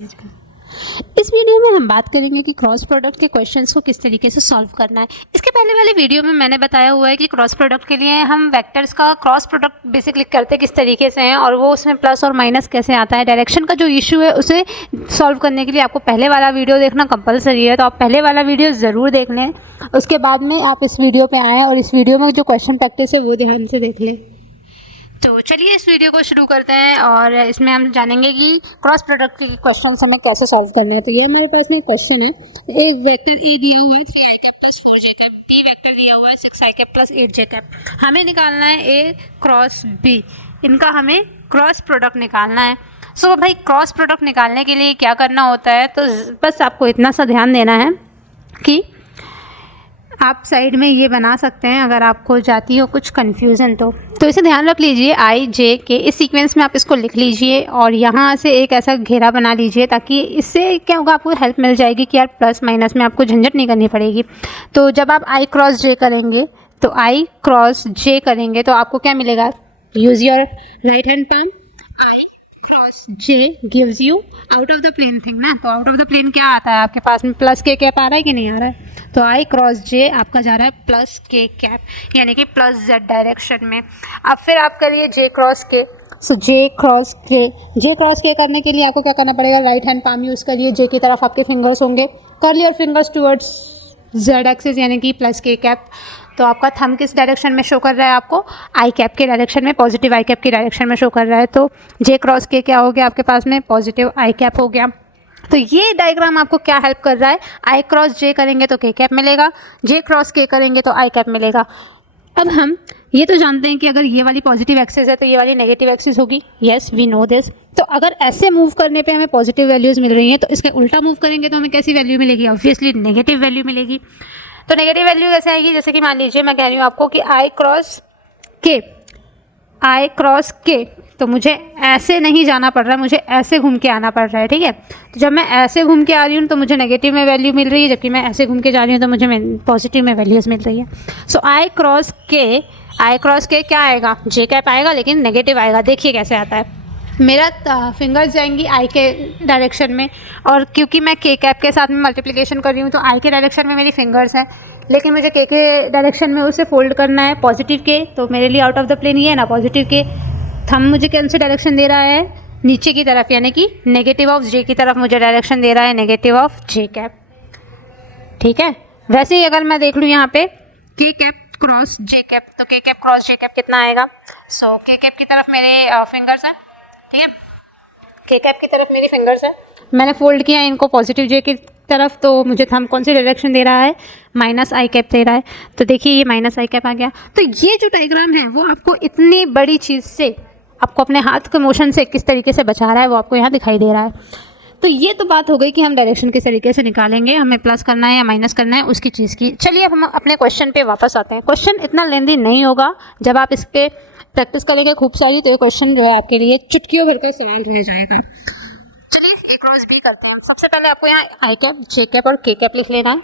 इस वीडियो में हम बात करेंगे कि क्रॉस प्रोडक्ट के क्वेश्चंस को किस तरीके से सॉल्व करना है। इसके पहले वाले वीडियो में मैंने बताया हुआ है कि क्रॉस प्रोडक्ट के लिए हम वेक्टर्स का क्रॉस प्रोडक्ट बेसिकली करते किस तरीके से हैं और वो उसमें प्लस और माइनस कैसे आता है। डायरेक्शन का जो इशू है उसे सॉल्व करने के लिए आपको पहले वाला वीडियो देखना कंपलसरी है, तो आप पहले वाला वीडियो ज़रूर देख लें। उसके बाद में आप इस वीडियो पर आएँ और इस वीडियो में जो क्वेश्चन प्रैक्टिस है वो ध्यान से देख लें। तो चलिए इस वीडियो को शुरू करते हैं और इसमें हम जानेंगे कि क्रॉस प्रोडक्ट के क्वेश्चन हमें कैसे सॉल्व करने हैं। तो ये हमारे पास में क्वेश्चन है, एक वेक्टर ए दिया हुआ है 3i cap plus 4j cap, B vector दिया हुआ है 6i cap plus 8j cap. हमें निकालना है ए क्रॉस बी, इनका हमें क्रॉस प्रोडक्ट निकालना है। सो भाई क्रॉस प्रोडक्ट निकालने के लिए क्या करना होता है, तो बस आपको इतना सा ध्यान देना है कि आप साइड में ये बना सकते हैं अगर आपको जाती हो कुछ कन्फ्यूज़न तो इसे ध्यान रख लीजिए। आई जे के इस सीक्वेंस में आप इसको लिख लीजिए और यहाँ से एक ऐसा घेरा बना लीजिए ताकि इससे क्या होगा, आपको हेल्प मिल जाएगी कि यार प्लस माइनस में आपको झंझट नहीं करनी पड़ेगी। तो जब आप आई क्रॉस जे करेंगे तो आई क्रॉस जे करेंगे तो आपको क्या मिलेगा, use your right hand palm, I cross J gives you out of the plane thing ना। तो आउट ऑफ द प्लेन क्या आता है आपके पास में, प्लस के कैप आ रहा है कि नहीं आ रहा है। तो आई क्रॉस जे आपका जा रहा है प्लस के कैप, यानी कि प्लस जेड डायरेक्शन में। अब फिर आप करिए जे क्रॉस के। सो जे क्रॉस के करने के लिए आपको क्या करना पड़ेगा, राइट हैंड पाम यूज़ करिए, जे की तरफ आपके फिंगर्स होंगे, कर लियर फिंगर्स टुवर्ड्स जेड एक्सिस यानी कि प्लस के कैप। तो आपका थंब किस डायरेक्शन में शो कर रहा है, आपको आई कैप के डायरेक्शन में, पॉजिटिव आई कैप की डायरेक्शन में शो कर रहा है। तो जे क्रॉस के क्या हो गया आपके पास में, पॉजिटिव आई कैप हो गया। तो ये डायग्राम आपको क्या हेल्प कर रहा है, आई क्रॉस जे करेंगे तो के कैप मिलेगा, जे क्रॉस के करेंगे तो आई कैप मिलेगा। अब हम ये तो जानते हैं कि अगर ये वाली पॉजिटिव एक्सिस है तो ये वाली नेगेटिव एक्सिस होगी, येस वी नो दिस। तो अगर ऐसे मूव करने पे हमें पॉजिटिव वैल्यूज़ मिल रही हैं तो इसके उल्टा मूव करेंगे तो हमें कैसी वैल्यू मिलेगी, ऑब्वियसली नेगेटिव वैल्यू मिलेगी। तो नेगेटिव वैल्यू कैसे आएगी, जैसे कि मान लीजिए मैं कह रही हूँ आपको कि आई क्रॉस के, तो मुझे ऐसे नहीं जाना पड़ रहा है, मुझे ऐसे घूम के आना पड़ रहा है, ठीक है। तो जब मैं ऐसे घूम के आ रही हूँ तो मुझे नेगेटिव में वैल्यू मिल रही है, जबकि मैं ऐसे घूम के जा रही हूँ तो मुझे पॉजिटिव में वैल्यूज़ मिल रही है। सो आई क्रॉस के क्या आएगा, जे कैप आएगा लेकिन नेगेटिव आएगा। देखिए कैसे आता है, मेरा फिंगर्स जाएंगी आई के डायरेक्शन में और क्योंकि मैं के कैप के साथ में मल्टीप्लिकेशन कर रही हूँ तो आई के डायरेक्शन में मेरी फिंगर्स हैं, लेकिन मुझे के डायरेक्शन में उसे फोल्ड करना है पॉजिटिव के, तो मेरे लिए आउट ऑफ द प्लेन ये है ना पॉजिटिव के। थंब मुझे कौन सी डायरेक्शन दे रहा है, नीचे की तरफ, यानी कि नेगेटिव ऑफ जे की तरफ मुझे डायरेक्शन दे रहा है, नेगेटिव ऑफ जे कैप, ठीक है। वैसे ही अगर मैं देख लूँ यहाँ पे के कैप क्रॉस जे कैप, तो के कैप क्रॉस जे कैप कितना आएगा। सो के कैप की तरफ मेरे फिंगर्स हैं, ठीक है, के कैप की तरफ मेरी फिंगर्स है, मैंने फोल्ड किया इनको पॉजिटिव जे की तरफ, तो मुझे थंब कौन सी डायरेक्शन दे रहा है, माइनस आई कैप दे रहा है। तो देखिए ये माइनस आई कैप आ गया। तो ये जो डायग्राम है वो आपको इतनी बड़ी चीज़ से, आपको अपने हाथ के मोशन से किस तरीके से बचा रहा है वो आपको यहाँ दिखाई दे रहा है। तो ये तो बात हो गई कि हम डायरेक्शन किस तरीके से निकालेंगे, हमें प्लस करना है या माइनस करना है उसकी चीज़ की। चलिए अब हम अपने क्वेश्चन पे वापस आते हैं। क्वेश्चन इतना लेंदी नहीं होगा, जब आप इस पर प्रैक्टिस करेंगे खूब सारी तो ये क्वेश्चन जो है आपके लिए चुटकियों भर का सवाल रह जाएगा। चलिए ए क्रॉस बी करते हैं। सबसे पहले आपको यहाँ आई कैप, जे कैप और के कैप लिख लेना है।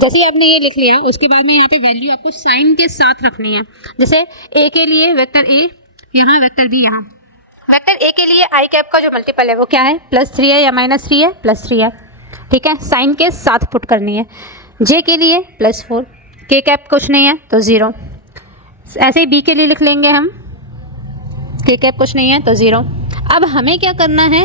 जैसे ही आपने ये लिख लिया उसके बाद में यहाँ पे वैल्यू आपको साइन के साथ रखनी है। जैसे ए के लिए वेक्टर ए यहाँ, वेक्टर बी यहाँ। वेक्टर ए के लिए आई कैप का जो मल्टीपल है वो क्या है, +3 है या -3 है, +3 है, ठीक है, साइन के साथ पुट करनी है। जे के लिए +4, के कैप कुछ नहीं है तो 0। ऐसे ही बी के लिए लिख लेंगे हम, के कैप कुछ नहीं है तो 0। अब हमें क्या करना है,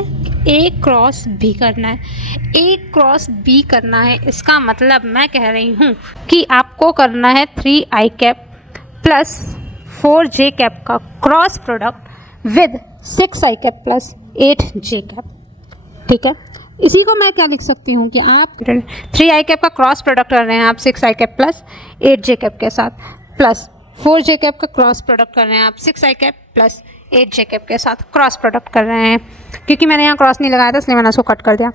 ए क्रॉस बी करना है। ए क्रॉस बी करना है, इसका मतलब मैं कह रही हूँ कि आपको करना है 3i cap plus 4j cap का cross product with 6i cap plus 8j cap, ठीक है। इसी को मैं क्या लिख सकती हूँ कि आप 3i कैप का क्रॉस प्रोडक्ट कर रहे हैं आप 6i cap plus 8j cap के साथ, प्लस 4j कैप का क्रॉस प्रोडक्ट कर रहे हैं आप 6i cap plus 8j cap के साथ क्रॉस प्रोडक्ट कर रहे हैं। क्योंकि मैंने यहाँ क्रॉस नहीं लगाया था इसलिए मैंने उसको कट कर दिया।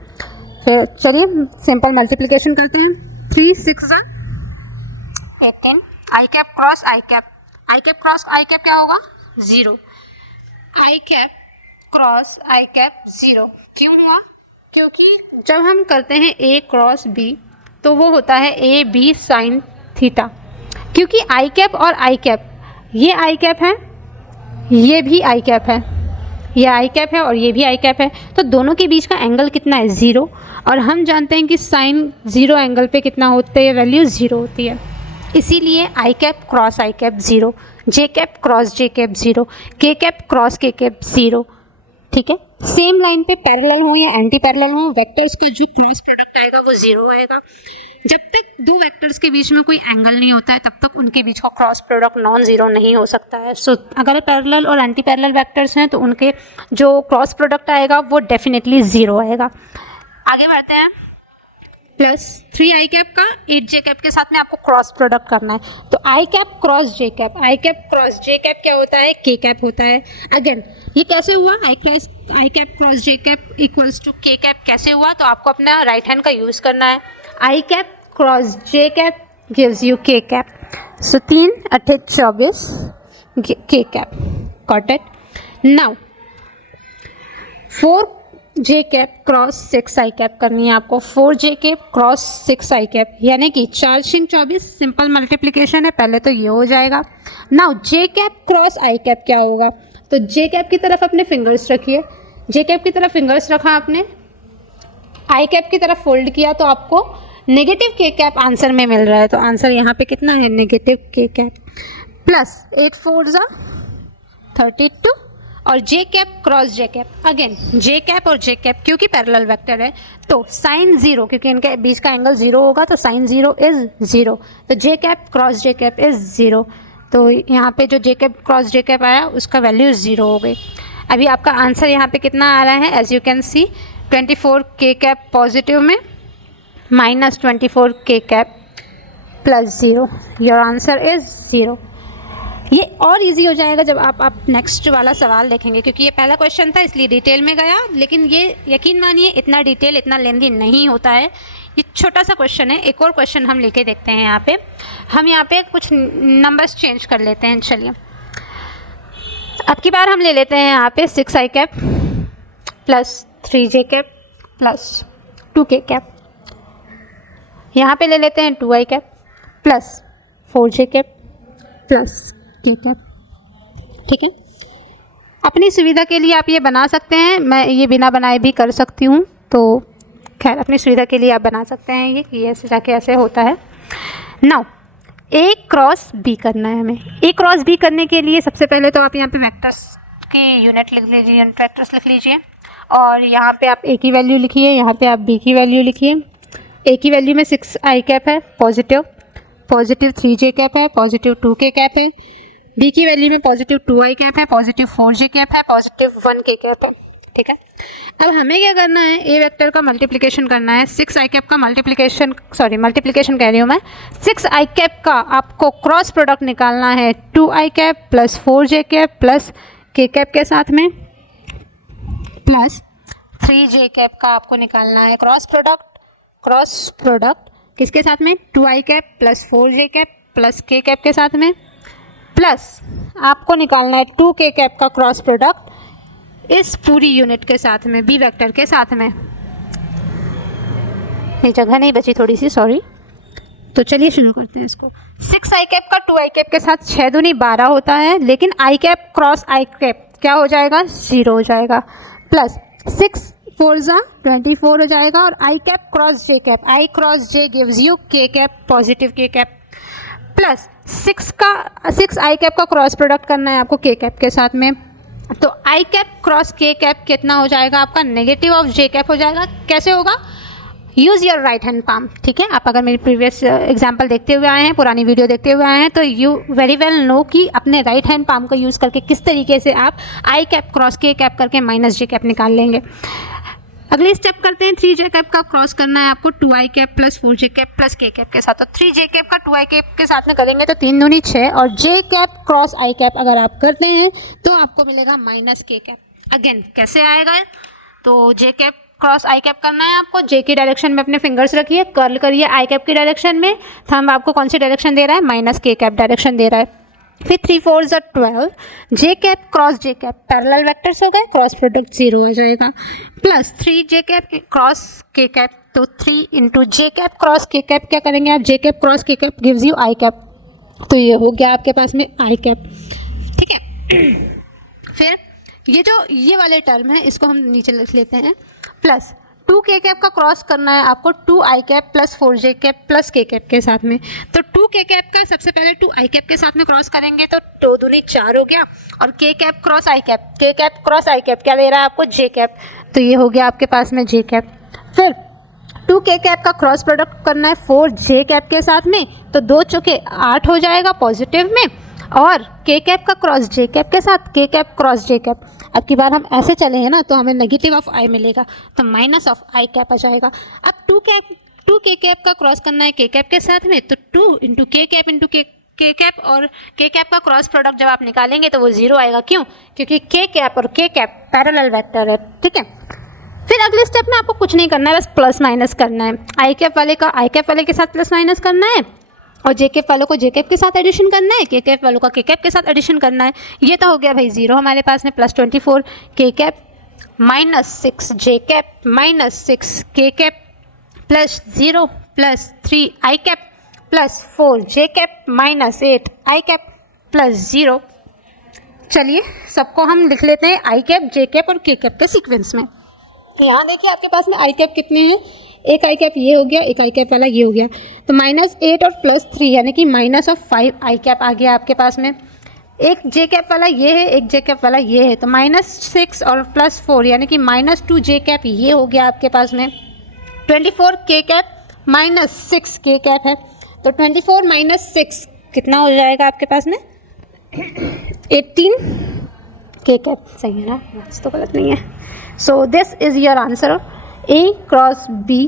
फिर चलिए सिंपल मल्टीप्लिकेशन करते हैं। 3 6 18, आई cap cross I cap, I cap cross I cap क्या होगा, 0। आई कैप क्रॉस आई कैप 0 क्यों हुआ, क्योंकि जब हम करते हैं ए क्रॉस बी तो वो होता है ए बी साइन थीटा। क्योंकि आई कैप और आई कैप, ये आई कैप है, ये भी आई कैप है, ये आई कैप है और ये भी आई कैप है, तो दोनों के बीच का एंगल कितना है, 0। और हम जानते हैं कि साइन 0 एंगल पे कितना होता है, वैल्यू 0 होती है। इसीलिए आई cap cross I cap 0, J cap cross J cap 0, के कैप क्रॉस के कैप 0। ठीक है, सेम लाइन पे पैरेलल हो या एंटी पैरेलल हो, वेक्टर्स का जो क्रॉस प्रोडक्ट आएगा वो 0 आएगा। जब तक दो वेक्टर्स के बीच में कोई एंगल नहीं होता है तब तक उनके बीच का क्रॉस प्रोडक्ट नॉन ज़ीरो नहीं हो सकता है। सो अगर पैरेलल और एंटी पैरेलल वेक्टर्स हैं तो उनके जो क्रॉस प्रोडक्ट आएगा वो डेफिनेटली 0 आएगा। आगे बढ़ते हैं। प्लस 3 आई कैप का 8 जे कैप के साथ में आपको क्रॉस प्रोडक्ट करना है, तो I cap cross J cap, I cap cross J cap क्या होता है, के कैप होता है। अगेन ये कैसे हुआ, I cap cross J cap equals to K cap कैसे हुआ, तो आपको अपना राइट हैंड का यूज़ करना है। I cap cross J cap gives you K cap, so 3 8 24 K cap, got it. Now 4 J cap cross 6 I cap करनी है आपको, 4 J cap cross 6 I cap, यानी कि 4 × 24 सिंपल मल्टीप्लिकेशन है, पहले तो ये हो जाएगा। Now J cap cross I cap क्या होगा, तो जे कैप की तरफ अपने फिंगर्स रखिए, जे कैप की तरफ फिंगर्स रखा आपने, आई कैप की तरफ फोल्ड किया तो आपको नेगेटिव के कैप आंसर में मिल रहा है, तो आंसर यहाँ पे कितना है, नेगेटिव के कैप। प्लस 8 4 32 और जे cap cross J cap, again जे कैप और जे कैप क्योंकि पैरेलल वेक्टर है तो साइन 0, क्योंकि इनके बीच का एंगल 0 होगा तो साइन 0 इज़ 0, तो J cap cross J cap is 0। तो यहाँ पे जो J cap cross J cap आया उसका वैल्यू 0 हो गई। अभी आपका आंसर यहाँ पे कितना आ रहा है, as you can see 24 K cap positive में minus 24 K cap plus 0, your answer is 0। ये और इजी हो जाएगा जब आप नेक्स्ट वाला सवाल देखेंगे, क्योंकि ये पहला क्वेश्चन था इसलिए डिटेल में गया, लेकिन ये यकीन मानिए इतना डिटेल इतना लेंदी नहीं होता है, ये छोटा सा क्वेश्चन है। एक और क्वेश्चन हम लेके देखते हैं। यहाँ पे हम यहाँ पे कुछ नंबर्स चेंज कर लेते हैं। चलिए अब की बार हम ले लेते हैं यहाँ पे 6 I cap plus 3 J cap plus 2 के कैप, यहाँ पे ले लेते हैं 2 आई cap plus 4 J cap plus के कैप। ठीक है, अपनी सुविधा के लिए आप ये बना सकते हैं, मैं ये बिना बनाए भी कर सकती हूँ, तो खैर अपनी सुविधा के लिए आप बना सकते हैं ये कि ऐसे जाके ऐसे होता है। नाउ ए क्रॉस बी करना है हमें। ए क्रॉस बी करने के लिए सबसे पहले तो आप यहाँ पे वेक्टर्स की यूनिट लिख लीजिए, यूनिट वेक्टर्स लिख लीजिए, और यहाँ पे आप ए की वैल्यू लिखिए, यहाँ पे आप बी की वैल्यू लिखिए। ए की वैल्यू में 6 आई कैप है पॉजिटिव, पॉजिटिव 3 जे कैप है, पॉजिटिव 2 के कैप है। बी की वैल्यू में पॉजिटिव 2 आई कैप है, पॉजिटिव 4 जे कैप है, पॉजिटिव 1 के कैप है। ठीक है, अब हमें क्या करना है, ए वेक्टर का मल्टीप्लिकेशन करना है। 6 आई कैप का मल्टीप्लिकेशन कह रही हूँ मैं, 6 आई कैप का आपको क्रॉस प्रोडक्ट निकालना है 2 आई cap plus 4 J cap plus के कैप के साथ में, प्लस 3 जे कैप का आपको निकालना है क्रॉस प्रोडक्ट किसके साथ में, 2 आई cap plus 4 J cap plus के कैप के साथ में, प्लस आपको निकालना है 2 के कैप का क्रॉस प्रोडक्ट इस पूरी यूनिट के साथ में, बी वेक्टर के साथ में। ये जगह नहीं बची थोड़ी सी, सॉरी। तो चलिए शुरू करते हैं इसको। 6 आई कैप का 2 आई कैप के साथ 6 दूनी 12 होता है, लेकिन आई कैप क्रॉस आई कैप क्या हो जाएगा, 0 हो जाएगा, प्लस 6 4 24 हो जाएगा, और I cap cross J cap, I cross J gives you K cap positive K cap, plus 6 I cap का क्रॉस प्रोडक्ट करना है आपको के कैप के साथ में, तो I cap cross K cap कितना हो जाएगा आपका, नेगेटिव ऑफ जे कैप हो जाएगा। कैसे होगा, use your right hand palm. ठीक है, आप अगर मेरी प्रीवियस एग्जांपल देखते हुए आए हैं, पुरानी वीडियो देखते हुए आए हैं, तो यू वेरी वेल नो कि अपने राइट हैंड पाम को यूज़ करके किस तरीके से आप आई कैप क्रॉस के कैप करके माइनस जे कैप निकाल लेंगे। अगली स्टेप करते हैं, 3 जे कैप का क्रॉस करना है आपको 2 आई cap plus 4 J cap plus के कैप के साथ, तो 3 जे कैप का 2 आई कैप के साथ में करेंगे तो 3 दूनी 6, और जे कैप क्रॉस आई कैप अगर आप करते हैं तो आपको मिलेगा माइनस के कैप। अगेन कैसे आएगा, तो J cap cross I cap करना है आपको, जे की डायरेक्शन में अपने फिंगर्स रखिए, कर्ल करिए आई कैप की डायरेक्शन में, थंब आपको कौन सी डायरेक्शन दे रहा है, माइनस के कैप डायरेक्शन दे रहा है। फिर 3 4 12, जे cap cross J cap parallel vectors हो गए, क्रॉस प्रोडक्ट 0 हो जाएगा, प्लस 3 जे कैप क्रॉस के कैप, तो 3 इंटू जे कैप क्रॉस के कैप क्या करेंगे आप, जे cap cross K cap gives you I cap, तो ये हो गया आपके पास में आई कैप। ठीक है, फिर ये जो ये वाले टर्म है इसको हम नीचे लिख लेते हैं, प्लस 2k कैप का क्रॉस करना है आपको 2i cap plus 4j cap plus k cap के साथ में। तो 2k कैप का सबसे पहले 2i कैप के साथ में क्रॉस करेंगे तो 2 दूनी 4 हो गया, और k cap cross i cap, k cap cross i cap क्या दे रहा है आपको j कैप, तो ये हो गया आपके पास में j कैप। फिर 2k कैप का क्रॉस प्रोडक्ट करना है 4j कैप के साथ में, तो 2 चौके 8 हो जाएगा पॉजिटिव में, और k कैप का क्रॉस j कैप के साथ k cap cross j cap. अब की बार हम ऐसे चले हैं ना तो हमें नेगेटिव ऑफ i मिलेगा, तो माइनस ऑफ i कैप आ जाएगा। अब 2k कैप का क्रॉस करना है k कैप के साथ में, तो 2 into k cap into k cap, और k कैप का क्रॉस प्रोडक्ट जब आप निकालेंगे तो वो 0 आएगा। क्यों? क्योंकि k कैप और k कैप पैरेलल वेक्टर है, ठीक है। फिर अगले स्टेप में आपको कुछ नहीं करना है, बस प्लस माइनस करना है। आई कैप वाले का आई कैप वाले के साथ प्लस माइनस करना है, और जे कैप वालों को जे कैप के साथ एडिशन करना है, के कैप वालों का के कैप के साथ एडिशन करना है। ये तो हो गया भाई 0 हमारे पास में, प्लस 24 के कैप माइनस 6 जे कैप माइनस 6 के कैप प्लस 0 प्लस 3 आई cap plus 4 J cap minus 8 आई कैप प्लस 0। चलिए सबको हम लिख लेते हैं आई कैप, जे कैप और के कैप के सीक्वेंस में। यहाँ देखिए आपके पास में आई कैप कितने हैं, एक आई कैप ये हो गया, एक आई कैप वाला ये हो गया, तो -8 और +3 यानी कि माइनस ऑफ 5 आई कैप आ गया आपके पास में। एक जे कैप वाला ये है, एक जे कैप वाला ये है, तो -6 और +4 यानी कि -2 जे कैप ये हो गया आपके पास में। 24 के कैप -6 के कैप है, तो 24 - 6 कितना हो जाएगा आपके पास में 18 के कैप। सही है ना, तो गलत नहीं है। So this is your answer A cross B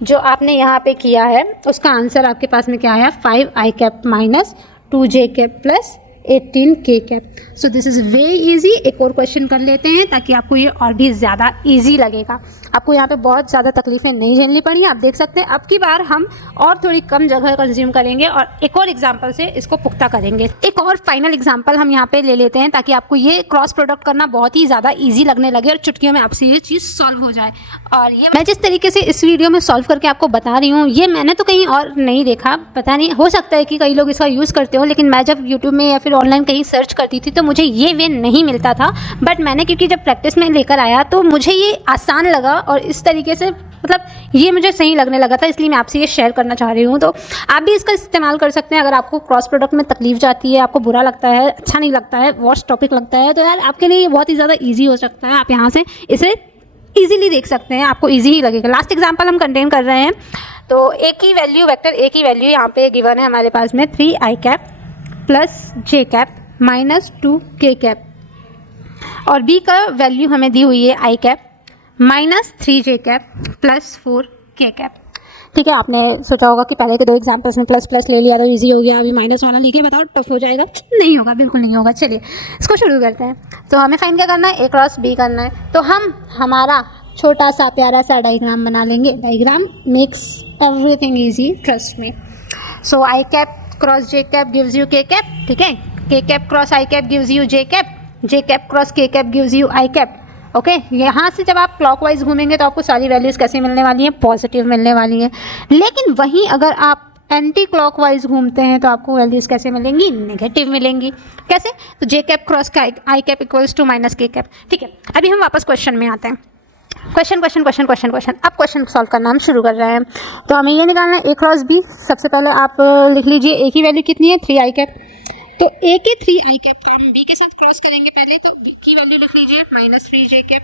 जो आपने यहाँ पे किया है उसका आंसर आपके पास में क्या आया 5 आई कैप माइनस 2 जे कैप प्लस 18 के cap. So this is very easy. एक और क्वेश्चन कर लेते हैं ताकि आपको ये और भी ज़्यादा इजी लगेगा, आपको यहाँ पे बहुत ज़्यादा तकलीफें नहीं झेलनी पड़ी। आप देख सकते हैं अब की बार हम और थोड़ी कम जगह कंज्यूम करेंगे और एक और एग्जाम्पल से इसको पुख्ता करेंगे। एक और फाइनल एग्जाम्पल हम यहाँ पे ले लेते हैं ताकि आपको ये क्रॉस प्रोडक्ट करना बहुत ही ज़्यादा ईजी लगने लगे और चुटकियों में आपसे ये चीज़ सॉल्व हो जाए। और ये मैं जिस तरीके से इस वीडियो में सॉल्व करके आपको बता रही हूँ ये मैंने तो कहीं और नहीं देखा, पता नहीं हो सकता है कि कई लोग इसका यूज़ करते हो, लेकिन मैं जब यूट्यूब में या फिर ऑनलाइन कहीं सर्च करती थी तो मुझे ये वे नहीं मिलता था। बट मैंने क्योंकि जब प्रैक्टिस में लेकर आया तो मुझे ये आसान लगा और इस तरीके से मतलब ये मुझे सही लगने लगा था, इसलिए मैं आपसे ये शेयर करना चाह रही हूँ। तो आप भी इसका इस्तेमाल कर सकते हैं। अगर आपको क्रॉस प्रोडक्ट में तकलीफ जाती है, आपको बुरा लगता है, अच्छा नहीं लगता है, वर्स्ट टॉपिक लगता है, तो यार आपके लिए ये बहुत ही ज़्यादा ईजी हो सकता है। आप यहाँ से इसे ईजिली देख सकते हैं, आपको ईजी ही लगेगा। लास्ट एग्जाम्पल हम कंटेन कर रहे हैं, तो एक ही वैल्यू वेक्टर, एक ही वैल्यू यहाँ पे गिवन है हमारे पास में 3 आई कैप प्लस जे कैप माइनस 2 के कैप, और बी का वैल्यू हमें दी हुई है I cap minus 3 J cap plus 4 के कैप। ठीक है, आपने सोचा होगा कि पहले के 2 एग्जाम्पल्स में प्लस प्लस ले लिया तो इजी हो गया, अभी माइनस वाला लेके बताओ टफ हो जाएगा। नहीं होगा, बिल्कुल नहीं होगा। चलिए इसको शुरू करते हैं। तो हमें फाइंड क्या करना है, ए क्रॉस बी करना है। तो हम हमारा छोटा सा प्यारा सा डायग्राम बना लेंगे। Diagram makes everything easy, trust me. So I cap cross J cap gives you K cap, ठीक है। K cap cross I cap gives you J cap, J cap cross K cap gives you I cap. Okay, यहाँ से जब आप clockwise घूमेंगे तो आपको सारी वैल्यूज़ कैसे मिलने वाली हैं, पॉजिटिव मिलने वाली हैं। लेकिन वहीं अगर आप एंटी क्लॉकवाइज घूमते हैं तो आपको वैल्यूज़ कैसे मिलेंगी, नेगेटिव मिलेंगी। कैसे? तो जे कैप क्रॉस का आई कैप इक्वल्स टू माइनस के कैप। ठीक है, अभी हम वापस क्वेश्चन में आते हैं। Question question question question question अब क्वेश्चन सॉल्व करना हम शुरू कर रहे हैं। तो हमें ये निकालना है ए क्रॉस बी। सबसे पहले आप लिख लीजिए ए की वैल्यू कितनी है, 3 आई कैप। तो ए के 3 आई कैप का हम बी के साथ क्रॉस करेंगे पहले, तो बी की वैल्यू लिख लीजिए माइनस 3 जे कैप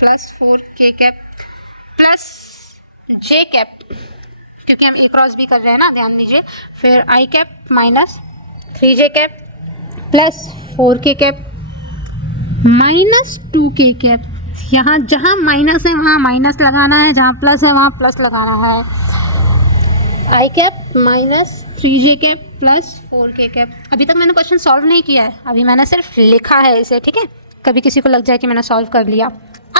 प्लस 4 के कैप प्लस जे कैप, क्योंकि हम ए क्रॉस बी कर रहे हैं ना, ध्यान दीजिए। फिर आई कैप माइनस 3 जे कैप प्लस 4 के कैप माइनस 2 के कैप। यहाँ जहाँ माइनस है वहाँ माइनस लगाना है, जहाँ प्लस है वहाँ प्लस लगाना है। I cap minus 3 J cap plus 4 के कैप। अभी तक मैंने क्वेश्चन सॉल्व नहीं किया है, अभी मैंने सिर्फ लिखा है इसे, ठीक है। कभी किसी को लग जाए कि मैंने सॉल्व कर लिया।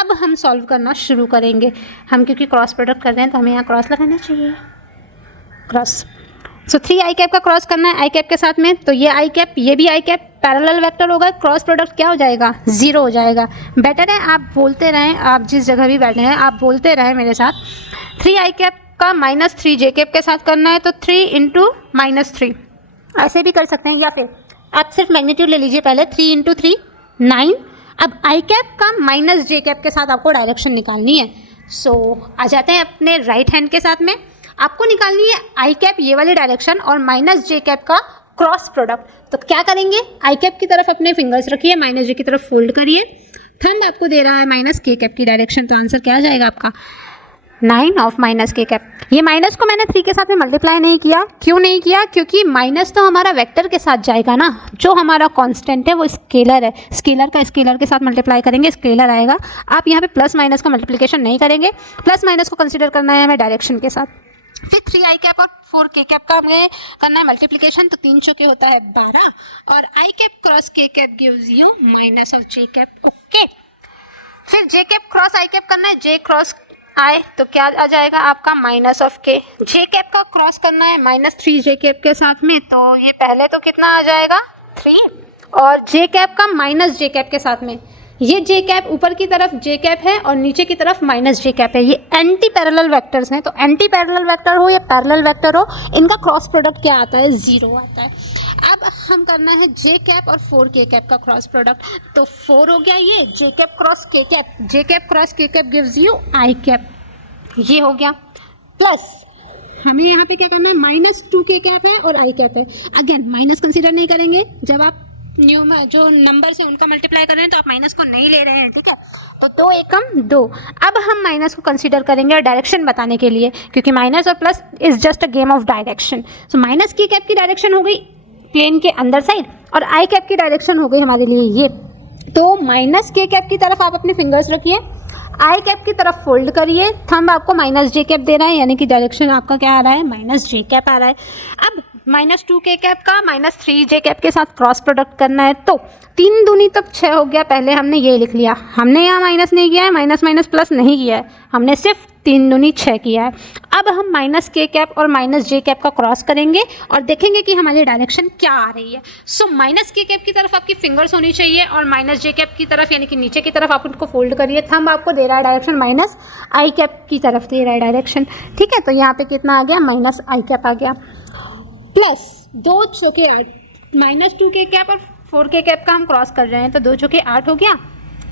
अब हम सॉल्व करना शुरू करेंगे। हम क्योंकि क्रॉस प्रोडक्ट कर रहे हैं तो हमें यहाँ क्रॉस लगाना चाहिए, क्रॉस। सो 3 आई कैप का क्रॉस करना है आई कैप के साथ में, तो ये आई कैप ये भी आई कैप पैरेलल वेक्टर होगा, क्रॉस प्रोडक्ट क्या हो जाएगा, 0 हो जाएगा। बेटर है आप बोलते रहें, आप जिस जगह भी बैठे हैं आप बोलते रहें मेरे साथ। 3 आई कैप का माइनस 3 जे कैप के साथ करना है, तो 3 इंटू माइनस 3 ऐसे भी कर सकते हैं, या फिर आप सिर्फ मैग्नीट्यूड ले लीजिए पहले। 3 इंटू 3 9, अब आई कैप का माइनस जे कैप के साथ आपको डायरेक्शन निकालनी है। सो आ जाते हैं अपने राइट हैंड के साथ में। आपको निकालनी है आई कैप ये वाली डायरेक्शन और माइनस जे कैप का क्रॉस प्रोडक्ट। तो क्या करेंगे, आई कैप की तरफ अपने फिंगर्स रखिए, माइनस जे की तरफ फोल्ड करिए, थंब आपको दे रहा है माइनस के कैप की डायरेक्शन, तो आंसर क्या आ जाएगा आपका 9 ऑफ माइनस के कैप। ये माइनस को मैंने 3 के साथ में मल्टीप्लाई नहीं किया, क्यों नहीं किया, क्योंकि माइनस तो हमारा वेक्टर के साथ जाएगा ना, जो हमारा कांस्टेंट है वो स्केलर है, स्केलर का स्केलर के साथ मल्टीप्लाई करेंगे स्केलर आएगा। आप यहाँ पे प्लस माइनस का मल्टीप्लिकेशन नहीं करेंगे, प्लस माइनस को कंसिडर करना है हमें डायरेक्शन के साथ। फिर 3 आई कैप और 4 के कैप का हमें करना है मल्टीप्लिकेशन, तो 3 चौके होता है 12 और I cap cross K cap gives you minus of J cap. Okay, फिर जे कैप क्रॉस आई कैप करना है, जे क्रॉस आई तो क्या आ जाएगा आपका माइनस ऑफ के। जे कैप का क्रॉस करना है -3 जे कैप के साथ में, तो ये पहले तो कितना आ जाएगा 3 और जे कैप का माइनस जे कैप के साथ में, ये जे कैप ऊपर की तरफ जे कैप है और नीचे की तरफ माइनस जे कैप है। ये एंटी पैरेलल वेक्टर्स हैं, तो एंटी पैरेलल वेक्टर हो या पैरेलल वेक्टर हो, इनका क्रॉस प्रोडक्ट क्या आता है 0 आता है। अब हम करना है जे कैप और 4 के कैप का क्रॉस प्रोडक्ट, तो 4 हो गया ये जे cap cross K cap, J cap cross K cap gives you I cap, ये हो गया। प्लस हमें यहाँ पे क्या करना है -2 के कैप है और आई कैप है। अगेन माइनस कंसीडर नहीं करेंगे, जब आप न्यू जो नंबर है उनका मल्टीप्लाई कर रहे हैं तो आप माइनस को नहीं ले रहे हैं, ठीक है। तो 2 एकम 2। अब हम माइनस को कंसीडर करेंगे डायरेक्शन बताने के लिए, क्योंकि माइनस और plus is just a game of direction. So minus की कैप की डायरेक्शन हो गई प्लेन के अंदर साइड और आई कैप की डायरेक्शन हो गई हमारे लिए ये। तो माइनस के कैप की तरफ आप अपने फिंगर्स रखिए, आई कैप की तरफ फोल्ड करिए, थंब आपको माइनस जे कैप दे रहा है, यानी कि डायरेक्शन आपका क्या आ रहा है माइनस जे कैप आ रहा है। अब -2 के कैप का -3 जे कैप के साथ क्रॉस प्रोडक्ट करना है, तो 3 दूनी तब 6 हो गया। पहले हमने ये लिख लिया, हमने यहाँ माइनस नहीं किया है, माइनस माइनस प्लस नहीं किया है, हमने सिर्फ 3 दूनी 6 किया है। अब हम माइनस के कैप और माइनस जे कैप का क्रॉस करेंगे और देखेंगे कि हमारी डायरेक्शन क्या आ रही है। सो माइनस के कैप की तरफ आपकी फिंगर्स होनी चाहिए और माइनस जे कैप की तरफ यानी कि नीचे की तरफ आप उनको फोल्ड करिए, थंब आपको दे रहा है डायरेक्शन माइनस आई कैप की तरफ दे रहा है डायरेक्शन, ठीक है। तो यहाँ पे कितना आ गया माइनस आई कैप आ गया, प्लस 2 चौके 8, -2 के कैप और 4 के कैप का हम क्रॉस कर रहे हैं, तो 2 चौके 8 हो गया।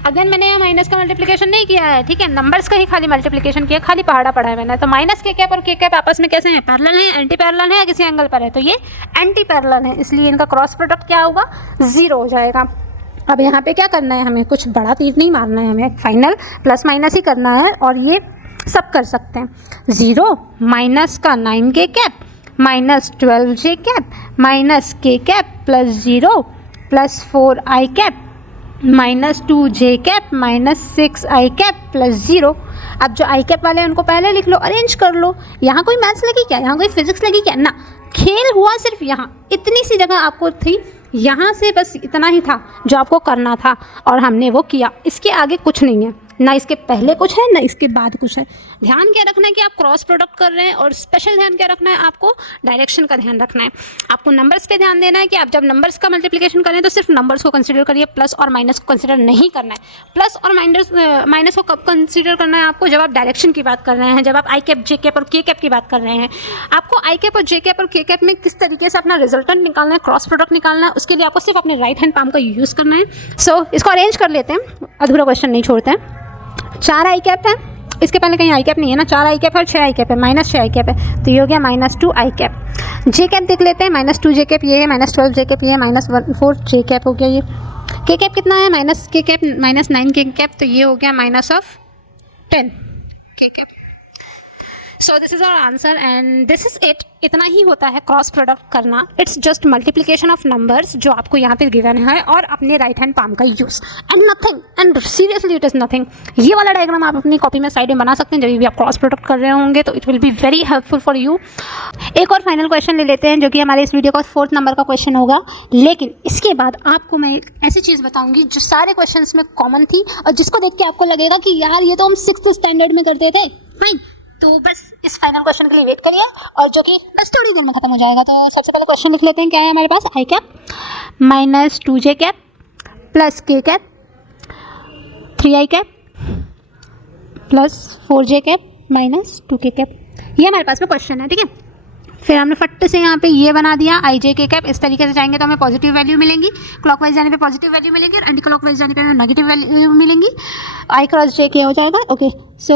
अगेन मैंने यहाँ माइनस का मल्टीप्लिकेशन नहीं किया है, ठीक है, नंबर्स का ही खाली मल्टीप्लिकेशन किया, खाली पहाड़ा पढ़ा है मैंने। तो माइनस के कैप और के कैप आपस में कैसे हैं, पैरेलल हैं, एंटी पैरेलल है या किसी एंगल पर है, तो ये एंटी पैरेलल है, इसलिए इनका क्रॉस प्रोडक्ट क्या होगा 0 हो जाएगा। अब यहाँ पे क्या करना है, हमें कुछ बड़ा तीर नहीं मारना है, हमें फाइनल प्लस माइनस ही करना है और ये सब कर सकते हैं। 0 माइनस का 9 के कैप -12 जे कैप माइनस के cap plus 0 plus 4 I cap -2 J cap -6 I cap plus 0। अब जो आई कैप वाले हैं उनको पहले लिख लो, अरेंज कर लो। यहाँ कोई मैथ्स लगी क्या, यहाँ कोई फिजिक्स लगी क्या, ना, खेल हुआ सिर्फ यहाँ, इतनी सी जगह आपको थी, यहाँ से बस इतना ही था जो आपको करना था और हमने वो किया, इसके आगे कुछ नहीं है, ना इसके पहले कुछ है ना इसके बाद कुछ है। ध्यान क्या रखना है कि आप क्रॉस प्रोडक्ट कर रहे हैं और स्पेशल ध्यान क्या रखना है, आपको डायरेक्शन का ध्यान रखना है। आपको नंबर्स पे ध्यान देना है कि आप जब नंबर्स का मल्टीप्लिकेशन करें तो सिर्फ नंबर्स को कंसीडर करिए, प्लस और माइनस को कंसीडर नहीं करना है। प्लस और माइनस को कब कंसीडर करना है आपको, जब आप डायरेक्शन की बात कर रहे हैं, जब आप आई कैप जे कैप और के कैप की बात कर रहे हैं। आपको आई कैप और जे कैप और के कैप में किस तरीके से अपना रिजल्टेंट निकालना है, क्रॉस प्रोडक्ट निकालना है, उसके लिए आपको सिर्फ अपने राइट हैंड पाम का यूज़ करना है। सो इसको अरेंज कर लेते हैं, अधूरा क्वेश्चन नहीं छोड़ते हैं। 4 आई कैप है, इसके पहले कहीं आई कैप नहीं है ना, 4 आई कैप है और 6 आई कैप है, -6 आई कैप है, तो ये हो गया -2 आई कैप। जे कैप देख लेते हैं, -2 जे कैप ये है, -12 जे कैप ये है, -4 जे कैप हो गया ये। के कैप कितना है, माइनस के कैप -9 के कैप, तो ये हो गया -10 के cap. So this is our answer and this is it. इतना ही होता है क्रॉस प्रोडक्ट करना, it's just multiplication of numbers जो आपको यहाँ पे गिवन है और अपने राइट हैंड पाम का use and nothing, and seriously it is nothing. ये वाला डायग्राम आप अपनी कॉपी में साइड में बना सकते हैं जब भी आप क्रॉस प्रोडक्ट कर रहे होंगे, तो it will be very helpful for you. एक और फाइनल क्वेश्चन ले लेते हैं जो कि हमारे इस वीडियो का 4th नंबर का क्वेश्चन होगा, लेकिन इसके बाद आपको मैं एक ऐसी चीज़ बताऊँगी जो सारे क्वेश्चन में कॉमन थी और जिसको देख के आपको लगेगा कि यार ये तो हम 6th स्टैंडर्ड में करते थे। फाइन, तो बस इस फाइनल क्वेश्चन के लिए वेट करिए और जो कि बस थोड़ी देर में खत्म हो जाएगा। तो सबसे पहले क्वेश्चन लिख लेते हैं, क्या है हमारे पास, आई कैप -2 जे कैप प्लस के कैप 3 आई कैप प्लस 4 जे कैप -2 के कैप, ये हमारे पास में क्वेश्चन है, ठीक है। फिर हमने फट से यहाँ पे ये बना दिया आई जे के कैप। इस तरीके से जाएंगे तो हमें पॉजिटिव वैल्यू मिलेंगी, क्लॉकवाइज जाने पे पॉजिटिव वैल्यू मिलेगी और एंटी क्लॉकवाइज जाने पे हमें नेगेटिव वैल्यू मिलेंगी। आई क्रॉस जे के हो जाएगा। ओके, सो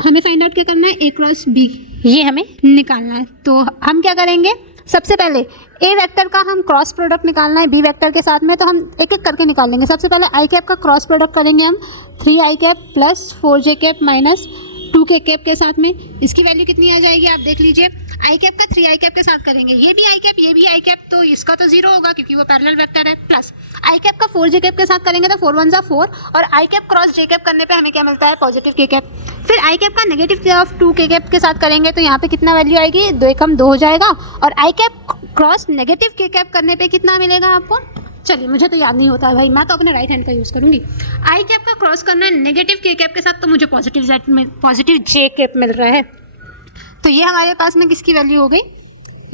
हमें फाइंड आउट क्या करना है, ए क्रॉस बी, ये हमें निकालना है। तो हम क्या करेंगे, सबसे पहले ए वेक्टर का हम क्रॉस प्रोडक्ट निकालना है बी वेक्टर के साथ में, तो हम एक एक करके निकाल लेंगे। सबसे पहले आई कैप का क्रॉस प्रोडक्ट करेंगे हम 3 आई cap plus 4 J cap minus 2 के कैप के साथ में। इसकी वैल्यू कितनी आ जाएगी आप देख लीजिए। आई कैप का 3 आई कैप के साथ करेंगे, ये भी आई कैप ये भी आई कैप, तो इसका तो 0 होगा क्योंकि वो पैरेलल वेक्टर है। प्लस आई कैप का 4 जे कैप के साथ करेंगे तो 4 1 4, और I cap cross J cap करने पे हमें क्या मिलता है, पॉजिटिव के कैप। फिर आई कैप का नेगेटिव ऑफ 2 के कैप के साथ करेंगे तो यहाँ पे कितना वैल्यू आएगी, 2 एकम 2 हो जाएगा। और आई कैप क्रॉस नेगेटिव के कैप करने पे कितना मिलेगा आपको, चलिए मुझे तो याद नहीं होता है भाई, मैं तो अपने राइट हैंड का यूज़ करूँगी। आई कैप का क्रॉस करना है नेगेटिव के कैप के साथ, तो मुझे पॉजिटिव जे कैप मिल रहा है। तो ये हमारे पास में किसकी वैल्यू हो गई,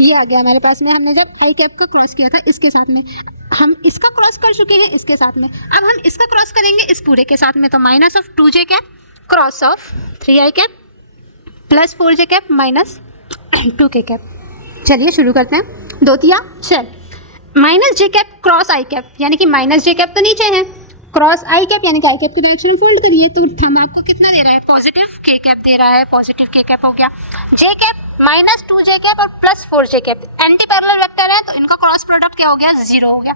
ये आ गया हमारे पास में। हमने जब आई कैप का क्रॉस किया था इसके साथ में, हम इसका क्रॉस कर चुके हैं इसके साथ में, अब हम इसका क्रॉस करेंगे इस पूरे के साथ में। तो minus of 2 J cap cross of 3 I cap plus 4 J cap minus 2 के कैप। चलिए शुरू करते हैं। 2 तिया 6 minus J cap cross I cap, यानी कि माइनस जे कैप तो नीचे है, क्रॉस आई कैप यानी कि आई कैप की डायरेक्शन में फोल्ड करिए, तो हम आपको कितना दे रहा है, पॉजिटिव के कैप दे रहा है। पॉजिटिव के कैप हो गया। जे कैप माइनस 2 जे कैप और plus 4 J cap anti parallel vector है, तो इनका क्रॉस प्रोडक्ट क्या हो गया, 0 हो गया।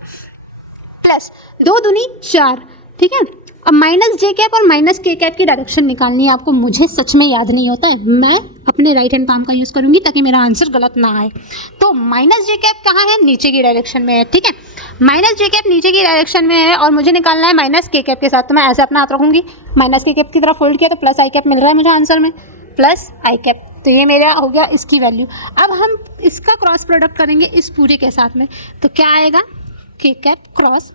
प्लस 2 दूनी 4, ठीक है। अब माइनस जे कैप और माइनस के कैप की डायरेक्शन निकालनी है आपको। मुझे सच में याद नहीं होता है, मैं अपने राइट हैंड पाम का यूज़ करूंगी ताकि मेरा आंसर गलत ना आए। तो माइनस जे कैप कहाँ है, नीचे की डायरेक्शन में है, ठीक है। माइनस जे कैप नीचे की डायरेक्शन में है और मुझे निकालना है माइनस के कैप के साथ, तो मैं ऐसे अपना हाथ रखूंगी, माइनस के कैप की तरफ फोल्ड किया तो प्लस आई कैप मिल रहा है मुझे आंसर में, प्लस आई कैप। तो ये मेरा हो गया इसकी वैल्यू। अब हम इसका क्रॉस प्रोडक्ट करेंगे इस पूरे के साथ में, तो क्या आएगा, के कैप क्रॉस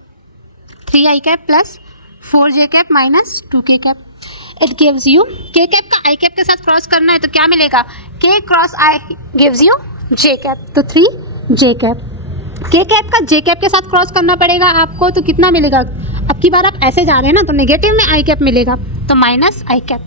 3 आई cap plus 4 J cap minus 2 के cap. It gives you, K cap का आई कैप के साथ क्रॉस करना है तो क्या मिलेगा, के cross I gives you J cap, तो 3 जे कैप। के कैप का जे कैप के साथ क्रॉस करना पड़ेगा आपको, तो कितना मिलेगा, अब की बार आप ऐसे जा रहे हैं ना तो नेगेटिव में आई कैप मिलेगा, तो माइनस आई कैप।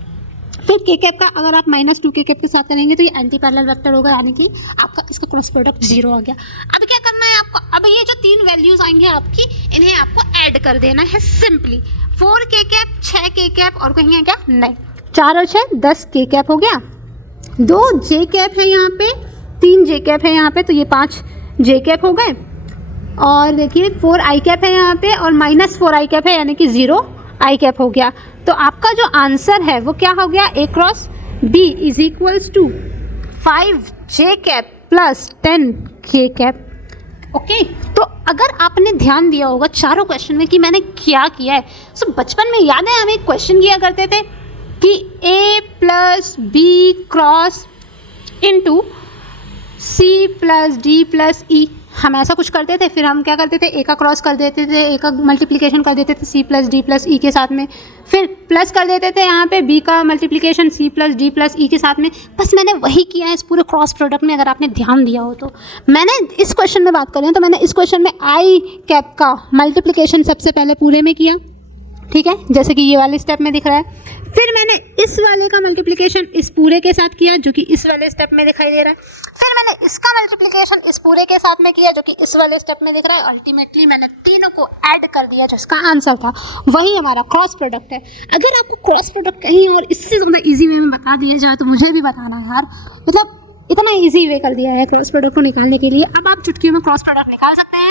फिर के कैप का अगर आप माइनस 2 के कैप के साथ करेंगे तो ये एंटी पैरेलल वेक्टर होगा, यानी कि आपका इसका क्रॉस प्रोडक्ट 0 आ गया। अब क्या करना है आपको, अब ये जो 3 वैल्यूज आएंगे आपकी, इन्हें आपको ऐड कर देना है सिंपली। 4 के कैप 6 के कैप और कहेंगे क्या, नहीं, 4 और 6 10 के कैप हो गया। 2 जे कैप है यहाँ पे, 3 जे कैप है यहाँ पे, तो ये 5 जे कैप हो गए। और देखिए 4 आई कैप है यहाँ पे और माइनस 4 आई कैप है, यानी कि 0 आई कैप हो गया। तो आपका जो आंसर है वो क्या हो गया, A cross B is equals to 5 J cap plus 10 के कैप। ओके, तो अगर आपने ध्यान दिया होगा चारों क्वेश्चन में कि मैंने क्या किया है, सो बचपन में याद है हम एक क्वेश्चन किया करते थे कि A plus B cross into C plus D plus E, हम ऐसा कुछ करते थे। फिर हम क्या करते थे, ए का क्रॉस कर देते थे, ए का मल्टीप्लिकेशन कर देते थे सी प्लस डी प्लस ई के साथ में, फिर प्लस कर देते थे यहाँ पे बी का multiplication C plus D plus E के साथ में। बस मैंने वही किया है इस पूरे क्रॉस प्रोडक्ट में, अगर आपने ध्यान दिया हो तो। मैंने इस क्वेश्चन में बात करें तो मैंने इस क्वेश्चन में आई कैप का मल्टीप्लिकेशन सबसे पहले पूरे में किया, ठीक है, जैसे कि ये वाले स्टेप में दिख रहा है। फिर मैंने इस वाले का मल्टीप्लिकेशन इस पूरे के साथ किया जो कि इस वाले स्टेप में दिखाई दे रहा है। फिर मैंने इसका मल्टीप्लिकेशन इस पूरे के साथ में किया जो कि इस वाले स्टेप में दिख रहा है। अल्टीमेटली मैंने तीनों को ऐड कर दिया, जिसका आंसर था वही हमारा क्रॉस प्रोडक्ट है। अगर आपको क्रॉस प्रोडक्ट कहीं और इससे ज़्यादा ईजी वे में बता दिया जाए तो मुझे भी बताना यार, मतलब इतना ईजी वे कर दिया है क्रॉस प्रोडक्ट को निकालने के लिए। अब आप चुटकियों में क्रॉस प्रोडक्ट निकाल सकते हैं।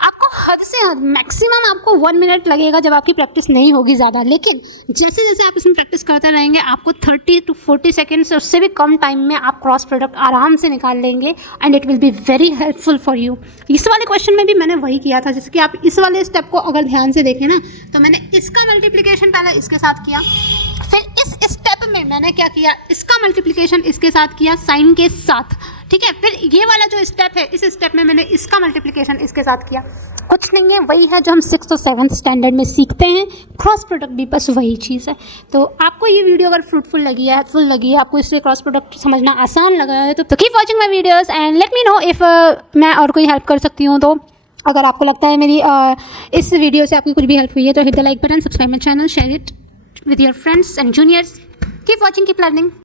आपको हद से हद मैक्सिमम आपको 1 मिनट लगेगा जब आपकी प्रैक्टिस नहीं होगी ज़्यादा, लेकिन जैसे जैसे आप इसमें प्रैक्टिस करते रहेंगे आपको 30 to 40 सेकेंड से उससे भी कम टाइम में आप क्रॉस प्रोडक्ट आराम से निकाल लेंगे and it will be very helpful for you. इस वाले क्वेश्चन में भी मैंने वही किया था, जैसे कि आप इस वाले स्टेप को अगर ध्यान से देखें ना, तो मैंने इसका मल्टीप्लिकेशन पहले इसके साथ किया, फिर इस स्टेप में मैंने क्या किया, इसका मल्टीप्लिकेशन इसके साथ किया साइन के साथ, ठीक है। फिर ये वाला जो स्टेप है, इस स्टेप में मैंने इसका मल्टीप्लिकेशन इसके साथ किया। कुछ नहीं है, वही है जो हम 6th और 7th स्टैंडर्ड में सीखते हैं। क्रॉस प्रोडक्ट भी बस वही चीज़ है। तो आपको ये वीडियो अगर फ्रूटफुल लगी है, हेल्पफुल लगी है, आपको इससे क्रॉस प्रोडक्ट समझना आसान लगा है तो keep watching my videos and let me know if मैं और कोई हेल्प कर सकती हूँ। तो अगर आपको लगता है मेरी इस वीडियो से आपकी कुछ भी हेल्प हुई है तो hit the like button, subscribe my channel, share it with your friends and juniors. Keep watching, keep learning.